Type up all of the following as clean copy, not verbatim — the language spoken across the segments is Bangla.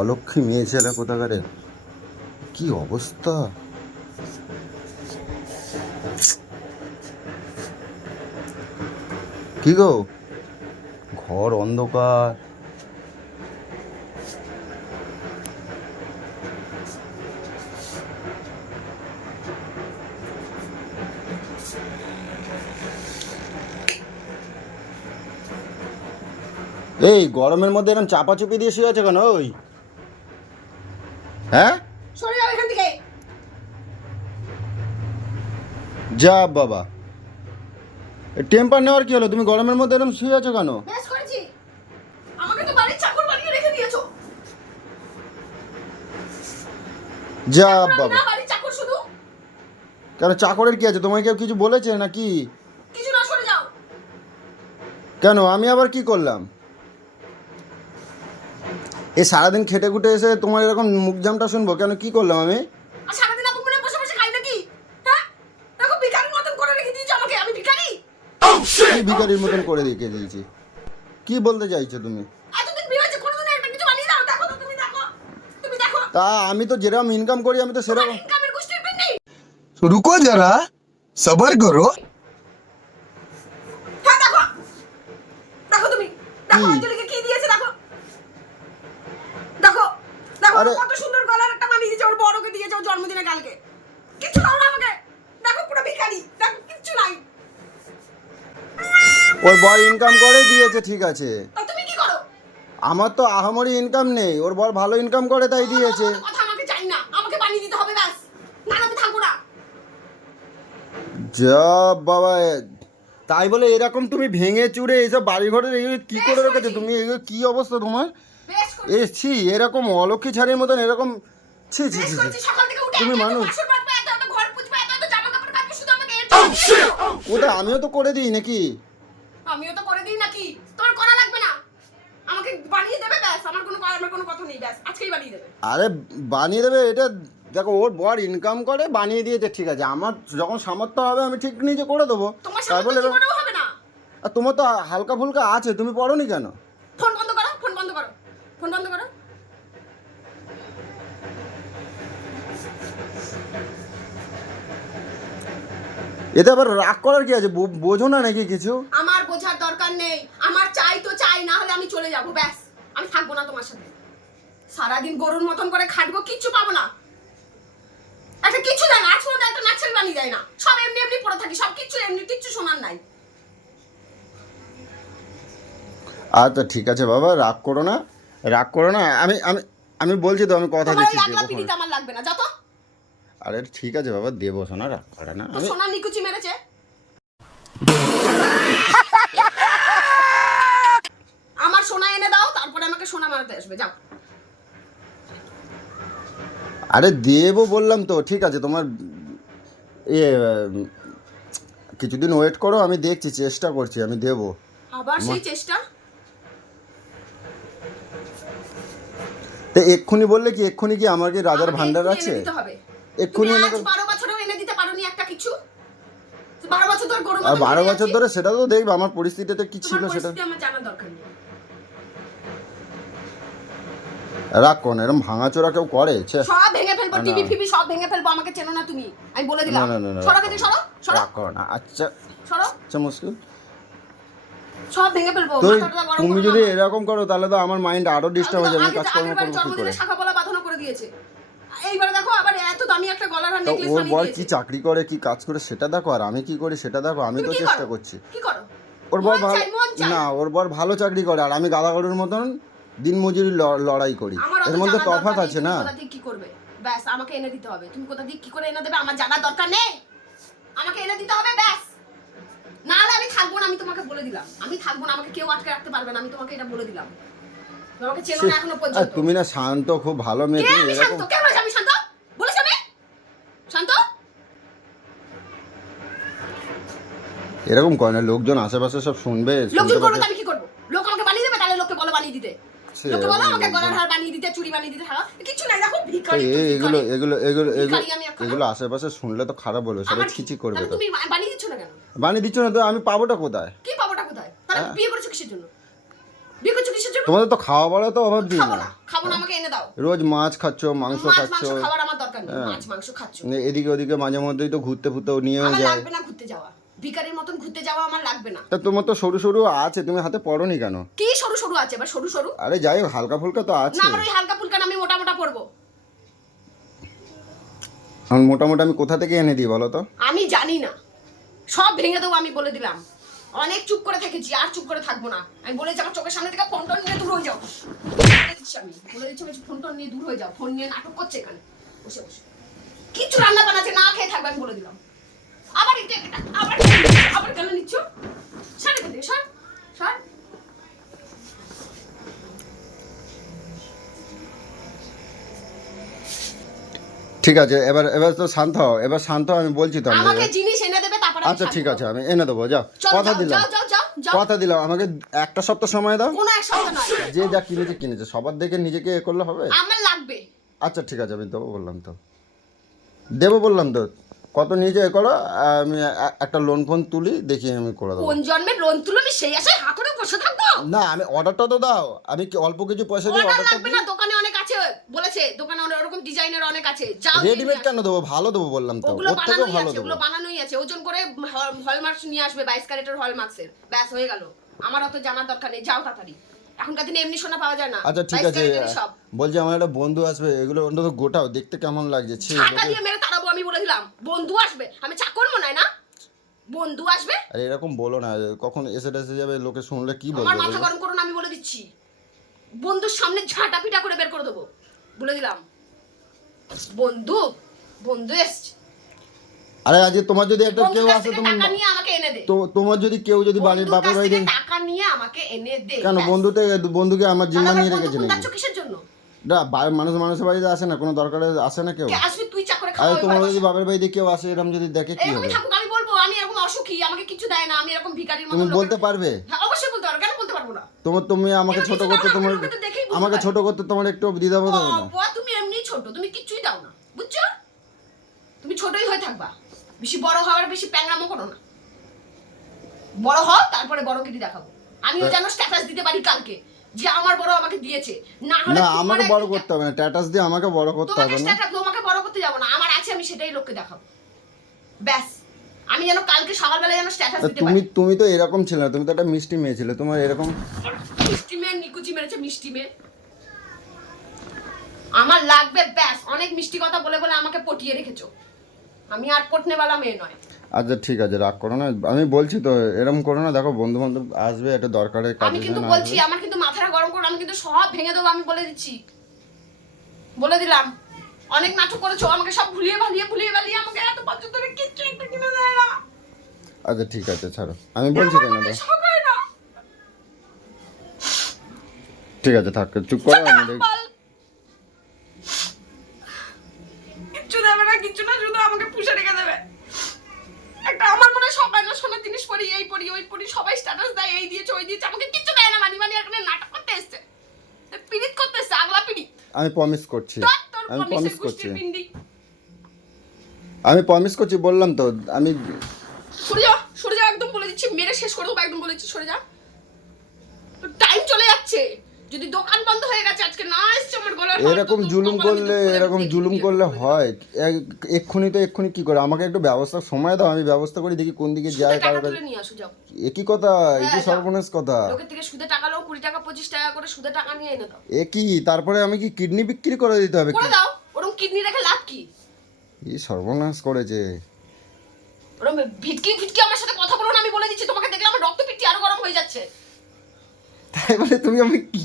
অলক্ষী মেয়ে ছেলে কোথাকারে, কি অবস্থা! কি গো, ঘর অন্ধকার। এই গরমের মধ্যে এরকম চাপাচুপি দিয়ে শুয়ে আছে কেন? ওই হ্যাঁ, সরে যাও এখান থেকে। যা বাবা, টেম্পার নেওয়ার কি হলো? তুমি গরমের মধ্যে এরকম শুয়ে আছো কেন? বেশ করেছি, আমাকে তো বাড়ির চাকর বানিয়ে রেখে দিয়েছো। যা চাকর আমি বাবা, না, বাড়ির চাকর শুধু। কেন চাকরের কি আছে? তোমায় কেউ কিছু বলেছে নাকি? কিছু না, সরে যাও। কেন আমি আবার কি করলাম? এই সারাদিন খেটে খুটে এসে তোমার এরকম মুখ জামটা শুনবো কেন? কি করলাম আমি? আর সারাদিন আপন মনে বসে বসে খাই নাকি? হ্যাঁ, দেখো ভিখারির মতন করে রেখে দিয়েছো আমাকে। আমি ভিখারি? কি ভিখারির মতন করে রেখে দিয়েছি? কি বলতে চাইছো তুমি? এতদিন বিয়ে হয়েছে, কোনোদিন একটা কিছু বানিয়ে দাও। দেখো তো, তুমি দেখো, তুমি দেখো। তা আমি তো যেরকম ইনকাম করি আমি তো সেরকম। ইনকামের গোষ্ঠীর পিন্ডি। रुको जरा सबर करो। হ্যাঁ দেখো, দেখো তুমি দেখো কি? অঞ্জলিকে কি দিয়েছে দেখো। দেখো দেখো আরে কত সুন্দর গলার একটা বানিয়ে দিয়েছে, ওর বড়কে দিয়েছে ওর জন্মদিনে কালকে। কিচ্ছু দাও না আমাকে। দেখো পুরো ভিখারি, দেখো কিচ্ছু নাই। ওর বর ইনকাম করে দিয়েছে, ঠিক আছে। আর তুমি কি করো? আমার তো আহামরি ইনকাম নেই, ওর বর ভালো ইনকাম করে তাই দিয়েছে। অত কথা আমাকে চাই না, আমাকে বানিয়ে দিতে হবে ব্যাস। না আমি থাকবো না। যা বাবা, তাই বলে এরকম তুমি ভেঙে চুরে এইসব বাড়ি ঘরের এগুলো কি করে রেখেছো তুমি? এগুলো কি অবস্থা তোমার? বেশ এ ছি, এরকম অলক্ষী ছাড়ির মতন এরকম, ছি ছি বেশ ছি ছি। করছি, সকাল থেকে উঠে তুমি এত মানুষ বাসন মাজবো, এত ঘর পুছবো, এত জামা কাপড় কাচবো, শুধু আমাকে ওটা আমিও তো করে দিই নাকি? আমিও তো করে দিই নাকি? তোমার করা লাগবে না, আমাকে বানিয়ে দেবে ব্যাস। আমার কোনো কথা নেই, ব্যাস আজকেই বানিয়ে দেবে। আরে বানিয়ে দেবে এটা, দেখো ওর বর ইনকাম করে বানিয়ে দিয়েছে, ঠিক আছে। আমার যখন সামর্থ্য হবে আমি ঠিক নিজে করে দেবো। তোমার তাই সামনে বলে তো জীবনেও হবে না। আর তোমার তো হালকা ফুলকা আছে, তুমি পড়োনি কেন? ফোন বন্ধ করো, ফোন বন্ধ করো, ফোন বন্ধ করো। এতে আবার রাগ করার কি আছে? বোঝো না নাকি কিছু? আমার বোঝার দরকার নেই, আমার চাই তো চাই, না হলে আমি চলে যাব ব্যাস। আমি থাকবো না তোমার সাথে। সারাদিন গরুর মতন করে খাটবো, কিচ্ছু পাবো না। একটা কিছু দেয় না, আজ পর্যন্ত একটা নাচের বানিয়ে দেয় না। সব এমনি এমনি পড়ে থাকি, সব কিচ্ছু এমনি, কিচ্ছু শোনার নাই। আচ্ছা ঠিক আছে বাবা, রাগ করো না, রাগ করো না। আমি আমি আমি বলছি তো, আমি কথা তোমার দিচ্ছি ওই দেবো। আগলা পিড়িতে আমার লাগবে না, যত। আরে ঠিক আছে বাবা, দেবো, শোনা, রাগ করে না। তো আমি সোনা নিকুচি মেরেছে। আমার সোনা এনে দাও, তারপরে আমাকে সোনা মারাতে আসবে, যাও। আরে দেবো বললাম তো, ঠিক আছে। তোমার ইয়ে কিছুদিন ওয়েট করো, আমি দেখছি, চেষ্টা করছি, আমি দেবো। আবার সেই চেষ্টা। তো এক্ষুনি বললে কি, এক্ষুনি কি আমার কি রাজার আমাকে ভান্ডার এক্ষুনি আছে? এনে দিতে হবে। এক্ষুনি তুমি এনে আজ 12 বছরেও এনে দিতে পারোনি একটা কিছু। 12 বছর ধরে গরুর আর মতন 12 ঘুরে বছর যাচ্ছি। ধরে সেটা তো দেখবে আমার পরিস্থিতিতে কি ছিল তোমার সেটা। পরিস্থিতি আমার জানার দরকার নেই। রাগ করো না, এরকম ভাঙাচোরা কেউ করে? ছে, সব ভেঙে ফেলবো, না, টিভি না। ফিবি সব ভেঙে ফেলবো, আমাকে চেনো না তুমি, আমি বলে না দিলাম। না না না, সরো কেটে, সরো সরো রাগ করো না। আচ্ছা সরো, আচ্ছা মুশকিল। সব ভেঙে ফেলবো। তো মাথাটা গরম তুমি করো যদি না। এরকম করো তাহলে তো আমার মাইন্ড আরো ডিস্টার্ব হয়ে যাবে, আমি কাজকর্ম আগের করবো কি করে? জন্মদিনে শাখা পলা বাঁধানো করে দিয়েছে। এইবারে দেখো আবার এত দামি একটা গলার হার তো নেকলেস ওর বানিয়ে বর দিয়েছে। কি চাকরি করে, কি কাজ করে সেটা দেখো, আর আমি কি করি সেটা দেখো। আমি তুমি তো কি চেষ্টা করো? করছি। কি করো? ওর বর মন ভালো, চাই, মন চাই। না ওর বর ভালো চাকরি করে আর আমি গাদাগরুর মতন দিনমজুরি লড়াই করি। আমার অত এর মধ্যে জানার তফাৎ দরকার নেই, আছে তুমি না? কোথা থেকে কি করবে ব্যাস আমাকে এনে দিতে হবে। তুমি কোথা থেকে কি করে এনে দেবে আমার জানার দরকার নেই, আমাকে এনে দিতে হবে ব্যাস। না হলে আমি থাকবো না, আমি তোমাকে বলে দিলাম। আমি থাকবো না, আমাকে কেউ আটকে রাখতে পারবে না, আমি তোমাকে এটা বলে দিলাম। তোমাকে চেনো না এখনো আর পর্যন্ত। তুমি না শান্ত, খুব ভালো মেয়ে কে তুমি। আমি এরকম শান্ত? কে বলেছে আমি শান্ত? বলেছি আমি শান্ত? এরকম করে না, লোকজন আশেপাশে সব শুনবে, লোকজন শুনতে করবে তো পাচ্ছে। আমি কি করবো? লোক আমাকে বানিয়ে দেবে, তাহলে লোককে বলো বানিয়ে দিতে। সে লোককে বলো এরকম আমাকে গলার লোকজন- হার বানিয়ে দিতে, চুড়ি বানিয়ে দিতে। হ্যাঁ কিছু নাই, দেখো তো ভিখারি তো এগুলো ভিখারি। এগুলো এগুলো এগুলো ভিখারি আমি একখানা। এগুলো আশেপাশে শুনলে তো খারাপ বলবে, সবাই আমার ছিচি করবে। তাহলে তো তুমি বানিয়ে দিচ্ছ না কেন? বানিয়ে দিচ্ছ না তো আমি পাবোটা কোথায়? কি পাবোটা কোথায়? তাহলে হ্যাঁ। বিয়ে করেছো কিসের জন্য? বিয়ে করছো কিসের জন্য? তোমাদের তো খাওয়া বাড়া তো অভাব দিই খাবো না না, খাবো না, আমাকে এনে দাও। রোজ মাছ খাচ্ছ, মাংস মাছ খাচ্ছ, মাংস খাবার আমার দরকার নেই, হ্যাঁ। মাছ মাংস খাচ্ছ। এদিকে ওদিকে মাঝে মধ্যেই তো ঘুরতে ফুরতেও নিয়েও আমার যায়। লাগবে না ঘুরতে যাওয়া, ভিখারির মতন ঘুরতে যাওয়া আমার লাগবে না। তা তোমার তো সরু সরু আছে, তুমি হাতে পড়োনি কেন? কি সরু সরু আছে এবার, সরু সরু? আরে যাই হোক, হালকা ফুলকা তো আছে। না, আমার ওই হালকা ফুলকা না, আমি মোটা মোটা পরবো। আমি মোটামুটি আমি কোথা থেকে এনে দিই বলো তো? আমি জানি না, সব ভেঙে দেবো আমি বলে দিলাম। অনেক চুপ করে থেকেছি, আর চুপ করে থাকবো না। আমি বলেছি আমার চোখের সামনে থেকে ফোন টোন নিয়ে দূর হয়ে যাও। আমি বলে দিচ্ছি ফোন টোন নিয়ে দূর হয়ে যাও। ফোন নিয়ে নাটক করছে এখানে বসে বসে, কিছু রান্না বান্না আছে না খেয়ে থাকবে আমি বলে দিলাম। আবার আবার কেন নিচ্ছ? সর এখান থেকে, সর সর। ঠিক আছে, এবার এবার তো শান্ত হও, এবার শান্ত হও, আমি বলছি তো আমাকে জিনিস এনে দেবে, তারপরে আমি আচ্ছা শান্ত ঠিক হবো। আছে, আমি এনে দেবো, যাও। চলো, কথা যাও, দিলাম, যাও, যাও, যাও, যাও। কথা দিলাম, আমাকে একটা সপ্তাহ সময় দাও। কোনো এক সপ্তাহ নয়, যে যা কিনেছে কিনেছে, সবার দেখে নিজেকে এ করলে হবে? আমার লাগবে। আচ্ছা ঠিক আছে, আমি দেবো বললাম তো, দেবো বললাম তো। কত নিয়েছে এ করো, আমি একটা লোন ফোন তুলি, দেখি আমি করে দেবো। কোন জন্মের লোন তুলো, আমি সেই আশায় হা করে বসে থাকবো? না, আমি অর্ডারটা তো দাও, আমি কি অল্প কিছু পয়সা দিয়ে অর্ডার অর্ডারটা লাগবে দিই। না, দোকানে অনেক আছে, বলেছে দোকানে অনেক ওরকম ডিজাইনের অনেক আছে, যাও দিয়ে রেডিমেড নিয়ে কেন দেবো, ভালো দেবো বললাম আসো। তো, ওগুলো ওর থেকেও বানানোই ভালো আছে, দেবো। ওগুলো বানানোই আছে, ওজন করে হলমার্ক নিয়ে আসবে, 22 ক্যারেটের হলমার্কসের, ব্যাস হয়ে গেল। আমার অত জানার দরকার নেই, যাও তাড়াতাড়ি। এখনকার দিনে এমনি সোনা পাওয়া যায় না। আচ্ছা ঠিক 22 আছে, ক্যারেটেরই সব। বলছি আমার একটা বন্ধু আসবে, এগুলো অন্তত গোটাও, দেখতে কেমন লাগছে। ছি, ঝাঁটা দিয়ে মেরে তাড়াবো আমি বলে দিলাম। বন্ধু আসবে, আমি চাকর মনে হয় না? বন্ধু আসবে, আরে এরকম বলো না, কখন এসে টেসে যাবে, লোকে শুনলে কি বলবে আমার মাথা বলো? গরম করো না, আমি বলে দিচ্ছি। বন্ধুর সামনে ঝাঁটা পিটা করে বের করে দেবো, বলে দিলাম। বন্ধু বন্ধু এসছে, আরে আজকে তোমার যদি একটা কেউ বন্ধুর কাছ আসে, থেকে তোমার টাকা নিয়ে আমাকে এনে দে। তো তোমার যদি কেউ যদি বাড়ির বন্ধুর বাপের কাছ বাড়িতে, থেকে টাকা নিয়ে আমাকে এনে দে। কেন ব্যাস। বন্ধুকে আমার জিম্মা তাহলে নিয়ে আবার রেখেছে বন্ধু নাকি? খুঁটাচ্ছ কিসের জন্য? না, মানুষের বাড়িতে আসে না, কোনো দরকারে আসে না কেউ। কে আসবি তুই চাকরে আরে খাওয়া? তোমার যদি বাপের বাড়িতে কেউ আসে, এরকম যদি দেখে কি এরকমই হবে? থাকুক, আমি বলবো আমি এরকম অসুখী, আমাকে কিছু দেয় না, আমি এরকম ভিখারির মতো তুমি বলতে পারবে? হ্যাঁ অবশ্যই বলতে পারবো, কেন বলতে পারবো না? তুমি আমাকে এবার ছোট কিছু করতে, দাও না, তোমার লোকে তো দেখেই বুঝতে আমাকে পারে। ছোট করতে তোমার একটু দ্বিধাবোধ হবে না? বাবা, তুমি এমনি ছোট, তুমি কিচ্ছুই দাও না, বুঝছো? তুমি ছোটই হয়ে থাকবা, বেশি বড় হওয়ার বেশি প্যাংরামো করো না। বড় হও, তারপরে বড় কিটি দেখাবো। আমিও যেন স্ট্যাটাস দিতে পারি কালকে যে আমার বড় আমাকে দিয়েছে, না হলে না, তোমার আমাকে একটা- বড় করতে হবে না, স্ট্যাটাস দিয়ে আমাকে বড় করতে তোমাকে হবে না। স্ট্যাটাস তোমাকে বড় করতে যাবো না, আমার আছে আমি সেটাই লোককে দেখাবো, ব্যাস। আমি যেন কালকে সকালবেলা যেন স্ট্যাটাস তা দিতে তুমি পারি। তুমি তো এরকম ছিল না, তুমি তো একটা মিষ্টি মেয়ে ছিলে, তোমার এরকম। মিষ্টি মেয়ে নিকুচি মেরেছে, মিষ্টি মেয়ে আমার লাগবে, ব্যাস। অনেক মিষ্টি কথা বলে বলে আমাকে পটিয়ে রেখেছো, আমি আর পটনেওয়ালা মেয়ে নয়। আচ্ছা ঠিক আছে, রাগ করো না, আমি বলছি তো এরকম করো না। দেখো বন্ধু বান্ধব আসবে, একটা দরকারের আমি কাজে কিন্তু যেন বলছি, আসবে। আমার কিন্তু মাথাটা গরম করো, আমি কিন্তু সব ভেঙে দেবো, আমি বলে দিচ্ছি, বলে দিলাম। অনেক নাটক করেছো, আমাকে সব ভুলিয়ে ভালিয়ে আমাকে এত বছর ধরে কিচ্ছু একটা কিনে দেয় না। আচ্ছা ঠিক আছে, ছাড়ো, আমি বলছি তো আমার না। মনে শখ হয় না। ঠিক আছে, থাক, চুপ করো, আমি দেখি। বল। কিচ্ছু দেবে না, কিচ্ছু না, শুধু আমাকে পুষে রেখে দেবে। একটা আমার মনে শখ হয় না, সোনার জিনিস পরি, এই পরি ওই পরি, সবাই স্ট্যাটাস দেয়, এই দিয়েছে ওই দিয়েছে, আমাকে কিচ্ছু দেয় না। মানি এখানে নাটক করতে এসছে, পিরিত করতে এসছে, আগলা পিরিত। আমি প্রমিস করছি, তোর আমি প্রমিসের প্রমিস করছি, গোষ্ঠীর পিন্ডি। আমি প্রমিস করছি, বললাম তো। আমি সরে যাও, একদম বলে দিচ্ছি, মেরে শেষ করে দেবো, একদম বলেছি সরে যা। টাইম চলে যাচ্ছে, যদি দোকান বন্ধ হয়ে গেছে আজকে না এসছে আমার গলার হার, এরকম তো জুলুম কপালে করলে, দুঃখ এরকম দেখে জুলুম দিয়ে করলে দেবো। হয়? এক্ষুনি কি করে? আমাকে একটু ব্যবস্থা সময় দাও, আমি ব্যবস্থা করি, দেখি কোন দিকে সুদে যায় টাকা কারো কাছে। তুলে নিয়ে আসো, যাও। একই কথা, একই হ্যাঁ, যাও। সর্বনাশ কথা। লোকের থেকে সুদে টাকা লো, 20 টাকা 25 টাকা করে সুদে টাকা নিয়ে এনে দাও, একই, তারপরে আমি কি কিডনি বিক্রি করে দিতে হবে? করে দাও। ওরকম কিডনি রেখে লাভ কি? এই সর্বনাশ করেছে। ওরকম ভিটকি আমার সাথে কথা বলো না, আমি বলে দিচ্ছি। তোমাকে দেখলে আমার রক্ত পিত্তি আরো গরম হয়ে যাচ্ছে। তাই বলে তুমি আমি কি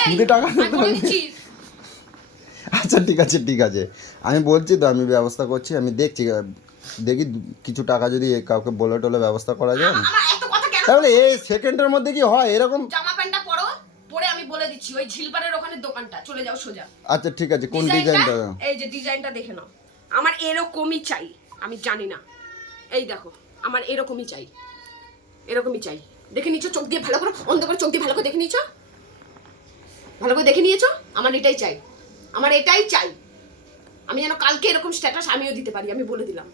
এই, সুদে টাকা আমি দিতে বলে হবে? দিচ্ছি, আচ্ছা ঠিক আছে, আমি বলছি তো, আমি ব্যবস্থা করছি, আমি দেখছি, দেখি কিছু টাকা যদি কাউকে বলে টলে ব্যবস্থা করা যায় না। আমার এত কথা কেন? তাহলে এই সেকেন্ডের মধ্যে কি হয় এরকম? জামা প্যান্টটা পরো, পরে আমি বলে দিচ্ছি, ওই ঝিলপাড়ের ওখানে দোকানটা, চলে যাও সোজা। আচ্ছা ঠিক আছে, কোন ডিজাইনটা, ডিজাইনটা? এই যে ডিজাইনটা দেখে নাও, আমার এরকমই চাই, আমি জানি না। এই দেখো, আমার এরকমই চাই, এরকমই চাই। দেখে নিচ্ছ চোখ দিয়ে ভালো করে, অন্ধ করে চোখ দিয়ে ভালো করে দেখে নিচ্ছ, ভালো করে দেখে নিয়েছো? আমার এটাই চাই, আমার এটাই চাই। আমি যেন কালকে এরকম স্ট্যাটাস আমিও দিতে পারি, আমি বলে দিলাম।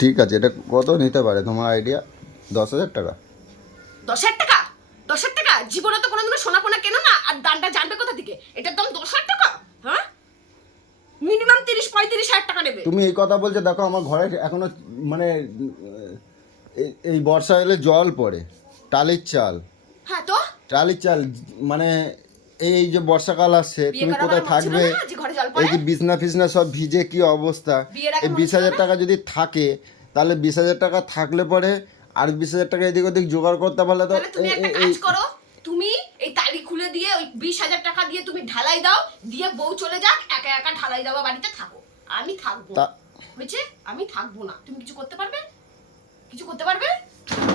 ঠিক আছে, এটা কত নিতে পারে তোমার আইডিয়া? 10,000 টাকা? 10,000 টাকা? 10,000 টাকা? জীবনে তো কোনোদিনও সোনা ফোনা কেনো না, আর দানটা জানবে কোথা থেকে? এটার দাম 10,000 টাকা? হ্যাঁ, মিনিমাম 30-35,000 টাকা নেবে। তুমি এই কথা বলছো, দেখো আমার ঘরে এখনো মানে এই বর্ষা এলে জল পড়ে, টালির চাল, হ্যাঁ তো টালির চাল, মানে এই যে বর্ষাকাল আসছে, বিয়ে তুমি করা কোথায় আমার মন ছিল থাকবে? না যে ঘরে জল এই পড়ে? যে বিছনা ফিছনা সব ভিজে কি অবস্থা। বিয়ের আগে এই মনে 20,000 ছিল না? টাকা যদি থাকে, তাহলে 20,000 টাকা থাকলে পরে আর 20,000 টাকা এদিক ওদিক জোগাড় করতে পারলে তো তাহলে তুমি একটা কাজ করো, তুমি এই তালি খুলে দিয়ে ওই 20,000 টাকা দিয়ে তুমি ঢালাই দাও, দিয়ে বউ চলে যাক, একা একা ঢালাই দেওয়া বাড়িতে থাকো। আমি থাকবো, তা- হয়েছে? আমি থাকবো না। তুমি কিছু করতে পারবে? কিছু করতে পারবে?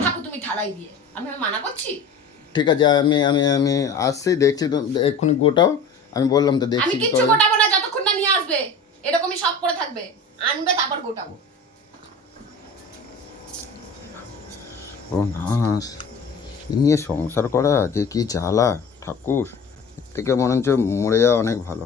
থাকো তুমি ঢালাই দিয়ে। আমি মানা করছি? ঠিক আছে, আমি আমি আমি আসছি, দেখছি তো, এক্ষুনি গোটাও, আমি বললাম তো আমি দেখছি কি কিচ্ছু করে। গোটাবো না যতক্ষণ না নিয়ে আসবে। এরকমই সব পড়ে থাকবে, আনবে তারপর গোটাবো। ও নাস, এ নিয়ে সংসার করা যে কি জ্বালা ঠাকুর, এর থেকে মনে হচ্ছে মরে যাওয়া অনেক ভালো।